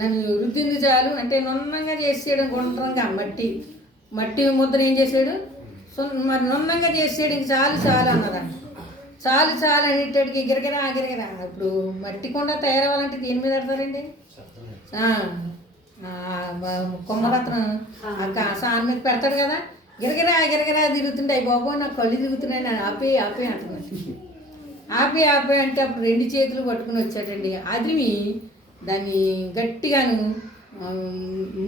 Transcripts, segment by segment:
నన్ను రుద్దింది చాలు అంటే నున్నంగా చేసేయడం గుండ్రంగా మట్టి ముద్ర ఏం చేసాడు మరి నున్నంగా చేసేయడం ఇంక చాలు చాలు అన్నదంట. చాలు చాలు అనేటడికి గిరగిరా ఇప్పుడు మట్టి కొండ తయారవ్వాలంటే దేని మీద పెడతారండి? కొమ్మరత్నం సాన్ మీద పెడతాడు కదా. గిరగిరా తిరుగుతుంటే అవి బాబు నాకు కళ్ళు తిరుగుతున్నాయి నేను ఆపే అంటున్నాను. ఆపే అంటే అప్పుడు 2 చేతులు పట్టుకుని వచ్చాడండి. అదిమి దాన్ని గట్టిగాను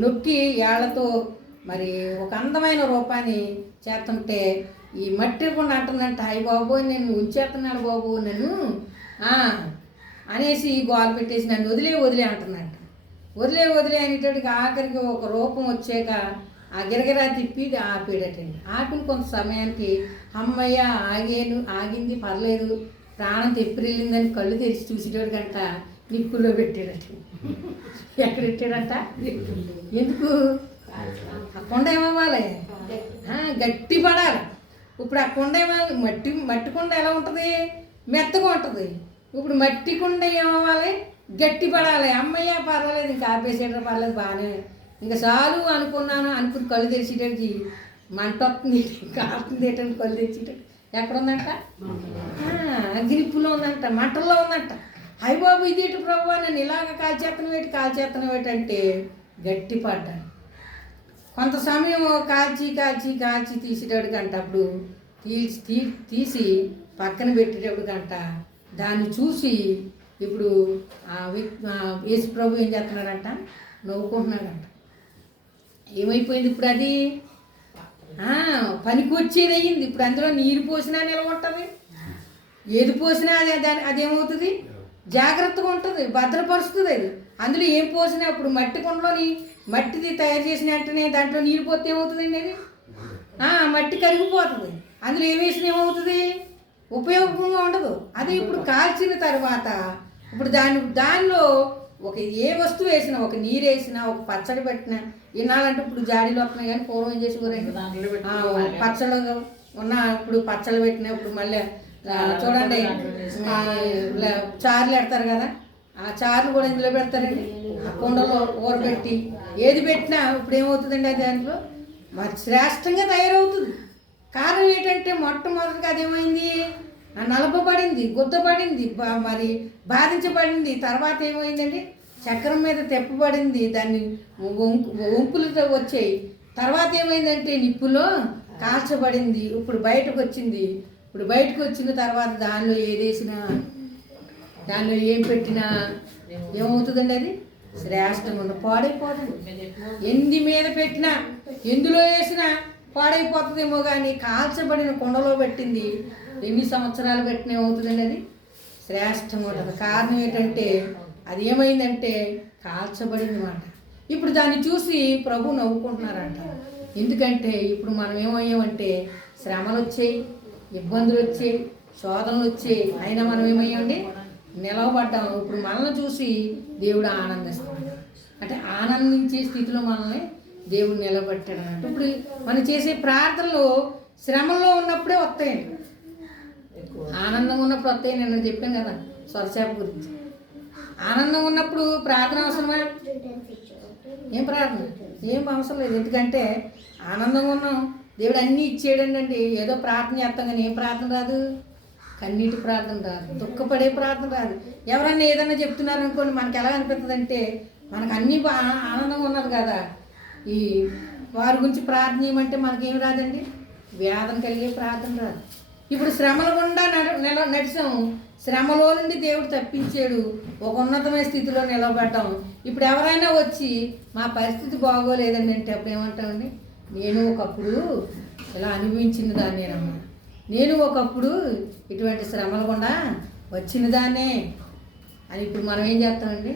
నొక్కి ఏళ్లతో మరి ఒక అందమైన రూపాన్ని చేస్తుంటే ఈ మట్టి కూడా అంటుందంట, అయ్యి బాబు నేను ఉంచేస్తున్నాడు బాబు నన్ను అనేసి గోల పెట్టేసి నన్ను వదిలే అంటున్నట్ట. వదిలే అనేటట్టుగా ఆఖరికి ఒక రూపం వచ్చాక ఆ గిరగిరా తిప్పి ఆపేడటండి. ఆపిన కొంత సమయానికి అమ్మయ్య ఆగింది పర్లేదు ప్రాణం తెప్పిరెళ్ళిందని కళ్ళు తెరిచి చూసేటోడు గంట నిప్పుల్లో పెట్టాడట. ఎక్కడ పెట్టాడట? ఎందుకు? ఆ కొండ ఏమవ్వాలి? గట్టి పడాలి. ఇప్పుడు ఆ కొండ మట్టి కొండ ఎలా ఉంటుంది? మెత్తగా ఉంటుంది. ఇప్పుడు మట్టి కొండ ఏమవ్వాలి? గట్టి పడాలి. అమ్మయ్య పర్వాలేదు ఇంకా ఆపేసేటప్పుడు పర్లేదు బాగానే ఇంకా చాలు అనుకుని కళ్ళు తెరిచేటడికి మంట వస్తుంది కాపుతుంది ఏంటంటే కళ్ళు తెరిచేటట్టు ఎక్కడ ఉందంట? అగ్నిప్పులో ఉందంట, మంటల్లో ఉందంట. అయ్య బాబు ఇదేంటి ప్రభు నన్ను ఇలాగ కాల్చేత్తనం అంటే గట్టి పడ్డాను. కొంత సమయం కాల్చి తీసేటప్పుడు కంట అప్పుడు తీసి పక్కన పెట్టేటప్పుడు కంట దాన్ని చూసి ఇప్పుడు యేసు ప్రభు ఏం చేస్తున్నాడంట? నవ్వుకుంటున్నాడంట. ఏమైపోయింది ఇప్పుడు? అది పనికి వచ్చేది అయ్యింది. ఇప్పుడు అందులో నీరు పోసినా నిలవ ఉంటుంది, ఏది పోసినా అదేమవుతుంది? జాగ్రత్తగా ఉంటుంది, భద్రపరుస్తుంది. అది అందులో ఏం పోసినా ఇప్పుడు మట్టి కొండలోని మట్టిది తయారు చేసిన వెంటనే దాంట్లో నీరు పోతే ఏమవుతుందండి? అది మట్టి కరిగిపోతుంది. అందులో ఏం వేసినా ఏమవుతుంది? ఉపయోగంగా ఉండదు. అదే ఇప్పుడు కాల్చిన తర్వాత ఇప్పుడు దానిలో ఒక ఏ వస్తువు వేసినా, ఒక నీరు వేసినా, ఒక పచ్చడి పెట్టినా ఇన్నాళ్ళంటే ఇప్పుడు జాడీలు వస్తున్నాయి కానీ పూర్వం ఏం చేసేవారండి? పచ్చళ్ళు ఇప్పుడు పచ్చళ్ళు పెట్టినా ఇప్పుడు మళ్ళీ చూడండి చారులు పెడతారు కదా, ఆ చారులు కూడా ఇందులో పెడతారండి. ఆ కుండలో ఊరబెట్టి ఏది పెట్టినా ఇప్పుడు ఏమవుతుందండి? అది దాంట్లో మరి శ్రేష్టంగా తయారవుతుంది. కారణం ఏంటంటే మొట్టమొదటిగా అదేమైంది? నలపబడింది, గుద్దబడింది, మరి బాధించబడింది. తర్వాత ఏమైందండి? చక్రం మీద తెప్పబడింది, దాన్ని వంపులతో వచ్చాయి. తర్వాత ఏమైందంటే నిప్పులో కాల్చబడింది. ఇప్పుడు బయటకు వచ్చింది. ఇప్పుడు బయటకు వచ్చిన తర్వాత దానిలో ఏదేసినా, దానిలో ఏం పెట్టినా ఏమవుతుందండి? అది శ్రేష్టంగా ఉండదు, పాడైపోతుంది. ఎందు మీద పెట్టినా, ఎందులో వేసినా పాడైపోతుందేమో కానీ కాల్చబడిన కుండలో పెట్టింది ఎన్ని సంవత్సరాలు పెట్టినా ఏమవుతుందండి? అది శ్రేష్టంగా ఉంటుంది. కారణం ఏంటంటే అది ఏమైందంటే కాల్చబడింది మాట. ఇప్పుడు దాన్ని చూసి ప్రభు నవ్వుకుంటున్నారంట. ఎందుకంటే ఇప్పుడు మనం ఏమయ్యామంటే శ్రమలు వచ్చాయి, ఇబ్బందులు వచ్చాయి, శోధనలు వచ్చాయి, అయినా మనం ఏమయ్యామండి? నిలవబడ్డాము. ఇప్పుడు మనల్ని చూసి దేవుడు ఆనందిస్తాడు. అంటే ఆనందించే స్థితిలో మనల్ని దేవుడు నిలబెట్టాడు అన్నట్టు. ఇప్పుడు మనం చేసే ప్రార్థనలు శ్రమల్లో ఉన్నప్పుడే వస్తాయండి. ఆనందంగా ఉన్నప్పుడు వస్తాయి. నేను చెప్పాను కదా స్వరచేప గురించి. ఆనందంగా ఉన్నప్పుడు ప్రార్థన అవసరమా? ఏం ప్రార్థన? ఏం అవసరం లేదు. ఎందుకంటే ఆనందంగా ఉన్నాం, దేవుడు అన్నీ ఇచ్చేయడండి. ఏదో ప్రార్థన చేస్తాం కానీ ఏం ప్రార్థన రాదు? కన్నీటి ప్రార్థన రాదు, దుఃఖపడే ప్రార్థన రాదు. ఎవరన్నా ఏదన్నా చెప్తున్నారు అనుకోండి, మనకి ఎలా అనిపిస్తుంది అంటే మనకు అన్నీ ఆనందంగా ఉన్నారు కదా, ఈ వారి గురించి ప్రార్థన చేయమంటే మనకేం రాదండి? వేదన కలిగే ప్రార్థన రాదు. ఇప్పుడు శ్రమల గుండా నడిచాం, శ్రమలో నుండి దేవుడు తప్పించాడు, ఒక ఉన్నతమైన స్థితిలో నిలబడ్డాం. ఇప్పుడు ఎవరైనా వచ్చి మా పరిస్థితి బాగోలేదండి అంటే అప్పుడు ఏమంటామండి? నేను ఒకప్పుడు ఇలా అనుభవించిన దాన్నేనమ్మా, నేను ఒకప్పుడు ఇటువంటి శ్రమల గుండా వచ్చిన దాన్నే అని ఇప్పుడు మనం ఏం చేస్తామండి?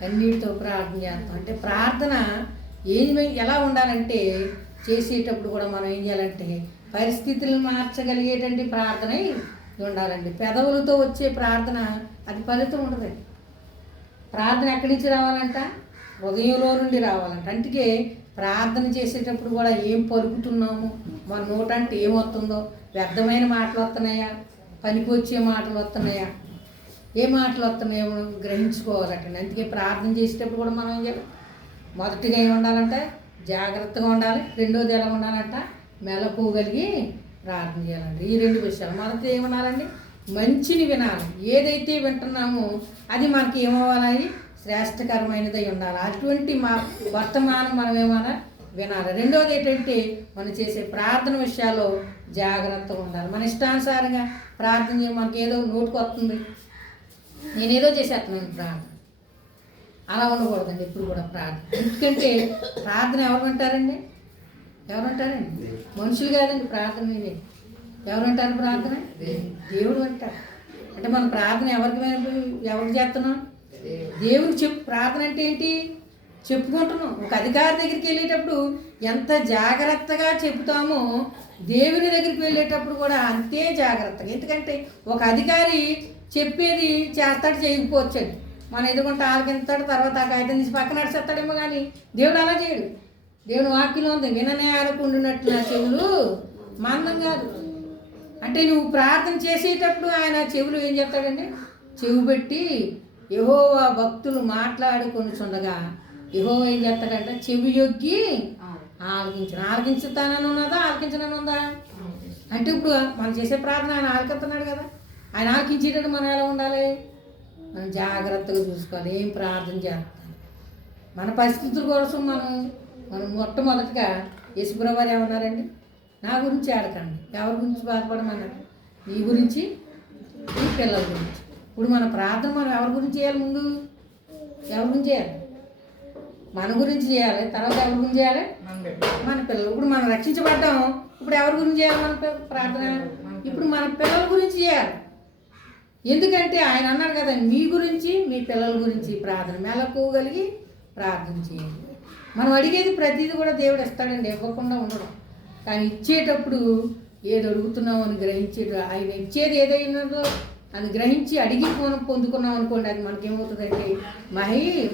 కన్నీటితో ప్రార్థన చేస్తాం. అంటే ప్రార్థన ఎలా ఉండాలంటే చేసేటప్పుడు కూడా మనం ఏం చేయాలంటే పరిస్థితులను మార్చగలిగేటువంటి ప్రార్థన ఉండాలండి. పెదవులతో వచ్చే ప్రార్థన అది ఫలితం ఉండదు. ప్రార్థన ఎక్కడి నుంచి రావాలంట? హృదయంలో నుండి రావాలంట. అందుకే ప్రార్థన చేసేటప్పుడు కూడా ఏం పలుకుతున్నాము, మన నోటంటే ఏమొస్తుందో, వ్యర్థమైన మాటలు వస్తున్నాయా, పనికి వచ్చే మాటలు వస్తున్నాయా, ఏ మాటలు వస్తున్నాయో గ్రహించుకోవాలటండి. అందుకే ప్రార్థన చేసేటప్పుడు కూడా మనం ఏం చేయాలి? మొదటిగా ఏమి ఉండాలంటే జాగ్రత్తగా ఉండాలి. రెండోది ఎలా ఉండాలంట? మెలకువగలిగి ప్రార్థన చేయాలండి. ఈ 2 విషయాలు. మొదటి ఏమనాలండి? మంచిని వినాలి. ఏదైతే వింటున్నామో అది మనకి ఏమవ్వాలి? శ్రేష్టకరమైనదై ఉండాలి. అటువంటి వర్తమానం మనం ఏమన్నా వినాలి. రెండోది ఏంటంటే మనం చేసే ప్రార్థన విషయాల్లో జాగ్రత్తగా ఉండాలి. మన ఇష్టానుసారంగా ప్రార్థన మనకి ఏదో నోటుకు వస్తుంది, నేనేదో చేసేస్తున్నాను ప్రార్థన, అలా ఉండకూడదండి ఎప్పుడు కూడా ప్రార్థన. ఎందుకంటే ప్రార్థన ఎవరు వింటారండి? మనుషులు కాదండి ప్రార్థన వినేది. ఎవరు వింటారు ప్రార్థన? దేవుడు వింటారు. అంటే మనం ప్రార్థన ఎవరికి చేస్తున్నాం? దేవుడికి ప్రార్థన అంటే ఏంటి? చెప్పుకుంటున్నాం. ఒక అధికారి దగ్గరికి వెళ్ళేటప్పుడు ఎంత జాగ్రత్తగా చెప్తామో దేవుని దగ్గరికి వెళ్ళేటప్పుడు కూడా అంతే జాగ్రత్తగా. ఎందుకంటే ఒక అధికారి చెప్పేది చేస్తాడు, చేయకపోవచ్చండి. మన ఎదుగుంటే ఆలకింతాడు, తర్వాత ఆ కాగితం తీసి పక్కన నడిచేస్తాడేమో. కానీ దేవుడు అలా చేయడు. దేవుని వాక్యంలో ఉంది, విననేరకు ఉండినట్లు నా చెవులు మందం కాదు. అంటే నువ్వు ప్రార్థన చేసేటప్పుడు ఆయన చెవులు ఏం చేస్తాడండి? చెవు పెట్టి యెహోవా భక్తులు మాట్లాడుకొని చుండగా యెహోవా ఏం చేస్తాడంటే చెవి యొగ్గి ఆలకించుతానని ఉన్నదా? ఆలకించనని ఉందా? అంటే ఇప్పుడు మనం చేసే ప్రార్థన ఆయన ఆలకిస్తున్నాడు కదా. ఆయన ఆలకించేటప్పుడు మనం ఎలా ఉండాలి? మనం జాగ్రత్తగా చూసుకోవాలి. ఏం ప్రార్థన చేస్తాం, మన పరిస్థితుల కోసం మనం మొట్టమొదటిగా యేసుప్రభువు వారు ఏమన్నారండి? నా గురించి ఆడకండి. ఎవరి గురించి బాధపడమన్నారు? నీ గురించి, నీ పిల్లల గురించి. ఇప్పుడు మన ప్రార్థన మనం ఎవరి గురించి చేయాలి? ముందు ఎవరి గురించి చేయాలి? మన గురించి చేయాలి. తర్వాత ఎవరి గురించి చేయాలి? మన పిల్లలు. ఇప్పుడు మనం రక్షించబడ్డాం, ఇప్పుడు ఎవరి గురించి చేయాలి మన ప్రార్థన? ఇప్పుడు మన పిల్లల గురించి చేయాలి. ఎందుకంటే ఆయన అన్నాడు కదా, మీ గురించి మీ పిల్లల గురించి ప్రార్థన మెలకువగలిగి ప్రార్థన చేయండి. మనం అడిగేది ప్రతిదీ కూడా దేవుడు ఇస్తాడండి, ఇవ్వకుండా ఉండడం. కానీ ఇచ్చేటప్పుడు ఏది అడుగుతున్నాం అని గ్రహించేది, ఆయన ఇచ్చేది ఏదైనాదో అది గ్రహించి అడిగి మనం పొందుకున్నాం అనుకోండి, అది మనకేమవుతుందంటే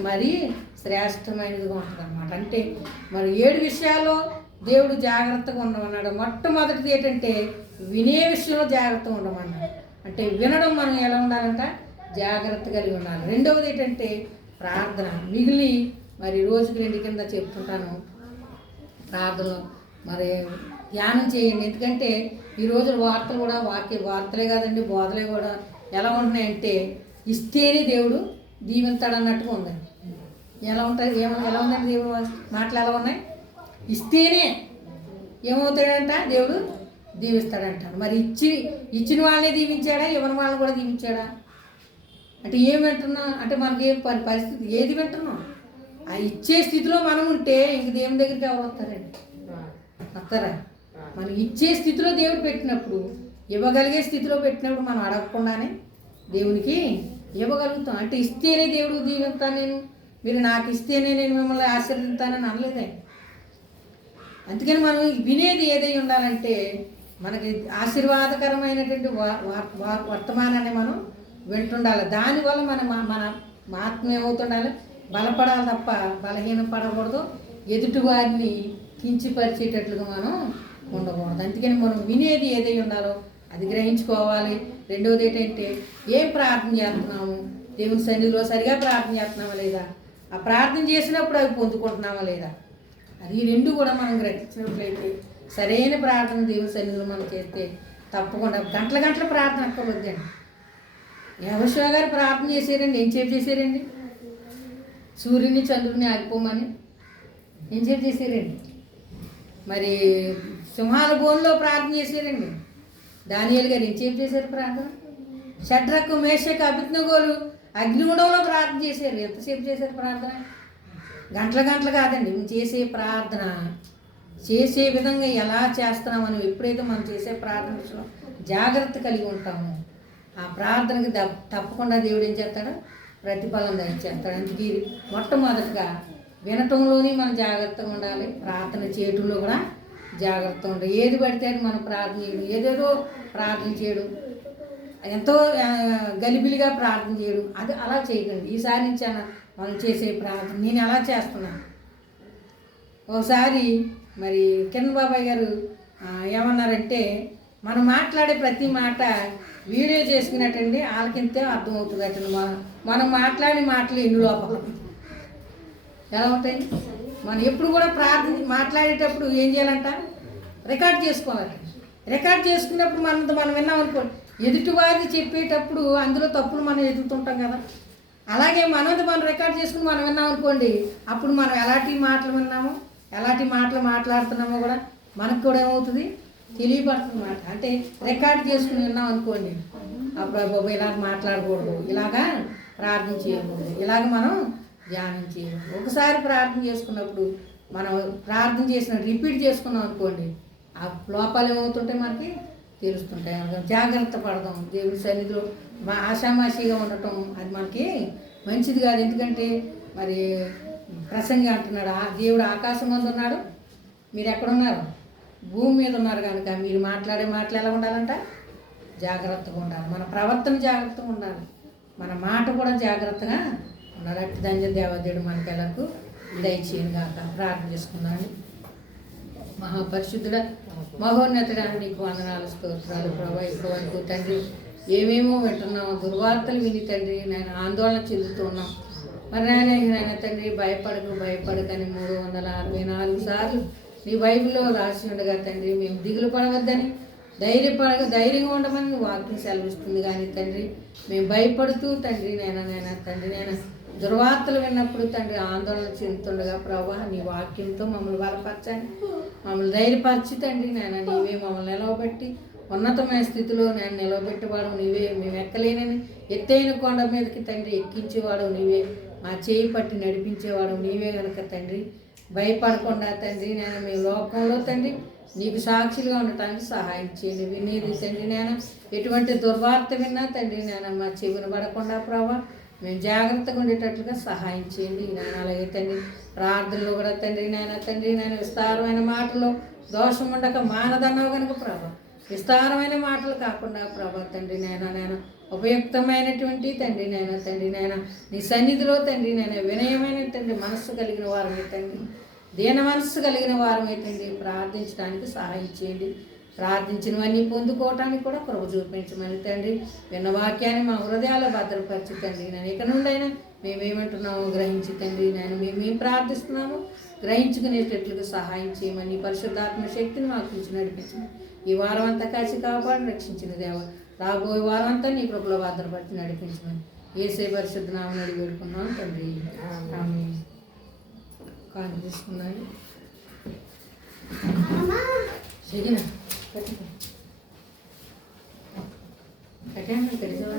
మరీ శ్రేష్టమైనదిగా ఉంటుంది అన్నమాట. అంటే మరి 7 విషయాల్లో దేవుడు జాగ్రత్తగా ఉండమన్నాడు. మొట్టమొదటిది ఏంటంటే వినే విషయంలో జాగ్రత్తగా ఉండమన్నాడు. అంటే వినడం మనం ఎలా ఉండాలంట? జాగ్రత్త కలిగి ఉండాలి. రెండవది ఏంటంటే ప్రార్థన. మిగిలి మరి రోజుకి 2 కింద చెప్తుంటాను ప్రార్థనలో మరి ధ్యానం చేయండి. ఎందుకంటే ఈ రోజు వార్తలు కూడా వార్తలే కాదండి, బోధలే కూడా ఎలా ఉంటున్నాయంటే ఇస్తేనే దేవుడు దీవెంతాడు అన్నట్టుగా ఉందండి. ఎలా ఉంటుంది? ఎలా ఉందండి దేవుడు మాటలు ఎలా ఉన్నాయి? ఇస్తేనే ఏమవుతాడంట? దేవుడు దీవిస్తాడంటాడు. మరి ఇచ్చిన వాళ్ళనే దీవించాడా? ఇవ్వని వాళ్ళని కూడా దీవించాడా? అంటే ఏం వింటున్నాం? అంటే మనకి పరిస్థితి ఏది వింటున్నాం? ఆ ఇచ్చే స్థితిలో మనం ఉంటే ఇంక దేవుని దగ్గరికి ఎవరు వస్తారండి? వస్తారా? మనం ఇచ్చే స్థితిలో దేవుడు పెట్టినప్పుడు, ఇవ్వగలిగే స్థితిలో పెట్టినప్పుడు మనం అడగకుండానే దేవునికి ఇవ్వగలుగుతాం. అంటే ఇస్తేనే దేవుడు దీవిస్తాను, మీరు నాకు ఇస్తేనే నేను మిమ్మల్ని ఆశీర్వదిస్తానని అనలేదే. అందుకని మనం వినేది ఏదై ఉండాలంటే మనకి ఆశీర్వాదకరమైనటువంటి వర్తమానాన్ని మనం వింటుండాలి. దానివల్ల మన ఆత్మ ఏమవుతుండాలి? బలపడాలి తప్ప బలహీనం పడకూడదు. ఎదుటి వారిని కించిపరిచేటట్లుగా మనం ఉండకూడదు. అందుకని మనం వినేది ఏదై ఉండాలో అది గ్రహించుకోవాలి. రెండవది ఏంటంటే ఏం ప్రార్థన చేస్తున్నాము, దేవుని సన్నిధిలో సరిగా ప్రార్థన చేస్తున్నామా లేదా, ఆ ప్రార్థన చేసినప్పుడు అవి పొందుకుంటున్నామా లేదా, అది 2 కూడా మనం గ్రహించినట్లయితే సరైన ప్రార్థన దేవుని సన్నిధిలో మనం చేస్తే తప్పకుండా గంటల ప్రార్థన అక్కర్వద్దండి. యెహోషువ గారు ప్రార్థన చేశారండి. ఏం చేపు చేశారండి? సూర్యుని చంద్రుడిని ఆగిపోమని ఏం చేపు చేశారండి? మరి సింహాల బోన్లో ప్రార్థన చేశారండి. దానియేలు గారు ఏం చేపు చేశారు ప్రార్థన? షడ్రకు మేషకు అబేద్నెగోలు అగ్నిగుండంలో ప్రార్థన చేశారు. ఎంతసేపు చేశారు ప్రార్థన? గంటలు కాదండి. మేము చేసే ప్రార్థన చేసే విధంగా ఎలా చేస్తున్నామని ఎప్పుడైతే మనం చేసే ప్రార్థన విషయంలో జాగ్రత్త కలిగి ఉంటామో ఆ ప్రార్థనకి తప్పకుండా దేవుడు ఏం చేస్తాడు? ప్రతిఫలం దయచేస్తాడు. అందుకే మొట్టమొదటిగా వినటంలోని మనం జాగ్రత్తగా ఉండాలి. ప్రార్థన చేయటంలో కూడా జాగ్రత్తగా ఉండాలి. ఏది పడితే అది మనం ప్రార్థన చేయడం, ఏదేదో ప్రార్థన చేయడం, ఎంతో గలిబిలిగా ప్రార్థన చేయడం, అది అలా చేయకండి. ఈసారి నుంచి మనం చేసే ప్రార్థన నేను ఎలా చేస్తున్నాను. ఒకసారి మరి కిరణ్ బాబాయ్ గారు ఏమన్నారంటే మనం మాట్లాడే ప్రతి మాట వీడియో చేసుకున్నట్టండి వాళ్ళకింతే అర్థమవుతుంది అటండి. మనం మాట్లాడి మాటలు ఎన్ని లోపల ఎలా ఉంటాయండి. మనం ఎప్పుడు కూడా మాట్లాడేటప్పుడు ఏం చేయాలంట, రికార్డ్ చేసుకోవాలట. రికార్డ్ చేసుకున్నప్పుడు మనం విన్నాం అనుకోండి, ఎదుటివారిది చెప్పేటప్పుడు అందులో తప్పులు మనం ఎదుగుతుంటాం కదా. అలాగే మనం రికార్డ్ చేసుకుని మనం విన్నాం అనుకోండి, అప్పుడు మనం ఎలాంటి మాటలు విన్నామో ఎలాంటి మాటలు మాట్లాడుతున్నామో కూడా మనకు కూడా ఏమవుతుంది, తెలియబడుతుంది మాట. అంటే రికార్డ్ చేసుకుని విన్నాం అనుకోండి, అప్పుడు బాబు ఇలాగ మాట్లాడకూడదు, ఇలాగా ప్రార్థన చేయకూడదు, ఇలాగ మనం ధ్యానం చేయకూడదు. ఒకసారి ప్రార్థన చేసుకున్నప్పుడు మనం ప్రార్థన చేసిన రిపీట్ చేసుకున్నాం అనుకోండి, ఆ లోపాలు ఏమవుతుంటాయి మనకి తెలుస్తుంటాయి. జాగ్రత్త పడదాం. దేవుడి సన్నిధిలో ఆషామాషిగా ఉండటం అది మనకి మంచిది కాదు. ఎందుకంటే మరి ప్రసంగి అంటున్నాడు, దేవుడు ఆకాశం మీద ఉన్నాడు, మీరు ఎక్కడున్నారు, భూమి మీద ఉన్నారు కనుక మీరు మాట్లాడే మాటలు ఎలా ఉండాలంట, జాగ్రత్తగా ఉండాలి. మన ప్రవర్తన జాగ్రత్తగా ఉండాలి, మన మాట కూడా జాగ్రత్తగా ఉండాలి. అట్టి దంజ దేవదేవుడు మనకి ఎలాగూ దయచేయను కాక ప్రార్థన చేసుకున్నాను. మహాపరిశుద్ధుడ మహోన్నతుడా నీకు వందనాలు స్తోత్రాలు ప్రభా. ఇప్పుడు వరకు తండ్రి ఏమేమో వింటున్నాము, దుర్వార్తలు విని తండ్రి నేను ఆందోళన చెందుతున్నాం. మరి నాయన తండ్రి భయపడకని 364 సార్లు నీ బైబిల్లో రాసి ఉండగా తండ్రి మేము దిగులు పడవద్దని ధైర్యంగా ఉండమని వాక్యం సెలవిస్తుంది. కానీ తండ్రి మేము భయపడుతూ తండ్రి నేను దుర్వార్తలు విన్నప్పుడు తండ్రి ఆందోళన చెందుతుండగా ప్రభా నీ వాక్యంతో మమ్మల్ని బలపరచండి, మమ్మల్ని ధైర్యపరిచి తండ్రి నీవే మమ్మల్ని నిలవబెట్టి ఉన్నతమైన స్థితిలో నేను నిలవబెట్టేవాడు నీవే. మేము ఎక్కలేనని ఎత్తైన కొండ మీదకి తండ్రి ఎక్కించేవాడు నీవే, మా చేయి పట్టి నడిపించేవాడు నీవే కనుక తండ్రి భయపడకుండా తండ్రి మీ లోకంలో తండ్రి నీకు సాక్షులుగా ఉండటానికి సహాయం చేయండి. వినేది తండ్రి ఎటువంటి దుర్వార్త విన్నా తండ్రి మా చెవిని పడకుండా ప్రభా మేము జాగ్రత్తగా ఉండేటట్లుగా సహాయం చేయండి. అలాగే తండ్రి ప్రార్థనలో కూడా తండ్రి విస్తారమైన మాటలు దోషం ఉండక మానదన్నావు కనుక ప్రభా విస్తారమైన మాటలు కాకుండా ప్రభా తండ్రి ఉపయుక్తమైనటువంటి తండ్రి నీ సన్నిధిలో తండ్రి వినయమైన తండ్రి మనస్సు కలిగిన వారమే తండ్రి, దీన మనస్సు కలిగిన వారమే తండ్రి ప్రార్థించడానికి సహాయం చేయండి. ప్రార్థించినవన్నీ పొందుకోవటానికి కూడా కృప చూపించమని తండ్రి విన్న వాక్యాన్ని మా హృదయాల్లో భద్రపరిచి తండ్రి ఇక నుండైనా మేమేమంటున్నామో గ్రహించి తండ్రి మేమేం ప్రార్థిస్తున్నామో గ్రహించుకునేటట్లుగా సహాయం చేయమని పరిశుద్ధాత్మ శక్తిని మాకు ఇచ్చి నడిపించమని ఈ వారం అంతా కాచి కాపాడి రక్షించిన దేవ రాబోయే వారం అంతా నీ కృపలో భద్రపరిచి నడిపించమని యేసే పరిశుద్ధ నామమున అడిగి వేడుకున్నాం తండ్రి. ఆమేన్. కాలు తీసుకున్నాను శగిన కట్టాను కడిగవా